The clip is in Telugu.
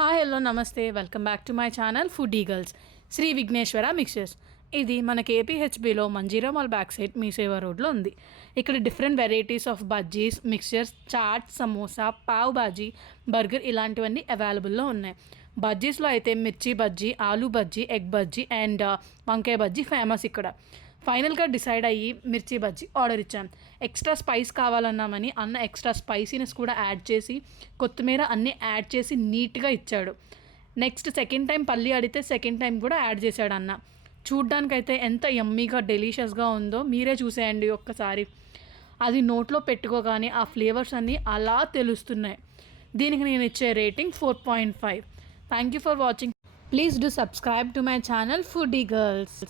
హాయ్ హలో నమస్తే welcome back to my channel food eagles Shri Vighneshwara mixtures. ఇది మన KPHBలో Manjeera mall back side MeeSeva రోడ్లో ఉంది. ఇక్కడ different varieties of bajjis, mixtures, chaat, samosa, pav bhaji, burger ఇలాంటివన్నీ అవైలబుల్లో ఉన్నాయి. బజ్జీస్లో అయితే మిర్చి బజ్జీ, ఆలూ బజ్జీ, ఎగ్ బజ్జీ అండ్ వంకాయ బజ్జీ ఫేమస్ ఇక్కడ. ఫైనల్గా డిసైడ్ అయ్యి మిర్చి బజ్జీ ఆర్డర్ ఇచ్చాం. ఎక్స్ట్రా స్పైస్ కావాలన్నామని అన్న ఎక్స్ట్రా స్పైసీనెస్ కూడా యాడ్ చేసి కొత్తిమీర అన్నీ యాడ్ చేసి నీట్గా ఇచ్చాడు. నెక్స్ట్ సెకండ్ టైం పల్లి అడిగితే సెకండ్ టైం కూడా యాడ్ చేశాడు అన్న. చూడ్డానికైతే ఎంత యమ్మీగా డెలీషియస్గా ఉందో మీరే చూసేయండి ఒక్కసారి. అది నోట్లో పెట్టుకోగానే ఆ ఫ్లేవర్స్ అన్నీ అలా తెలుస్తున్నాయి. దీనికి నేను ఇచ్చే rating 4.5. Thank you for watching. Please do subscribe to my channel food eagles.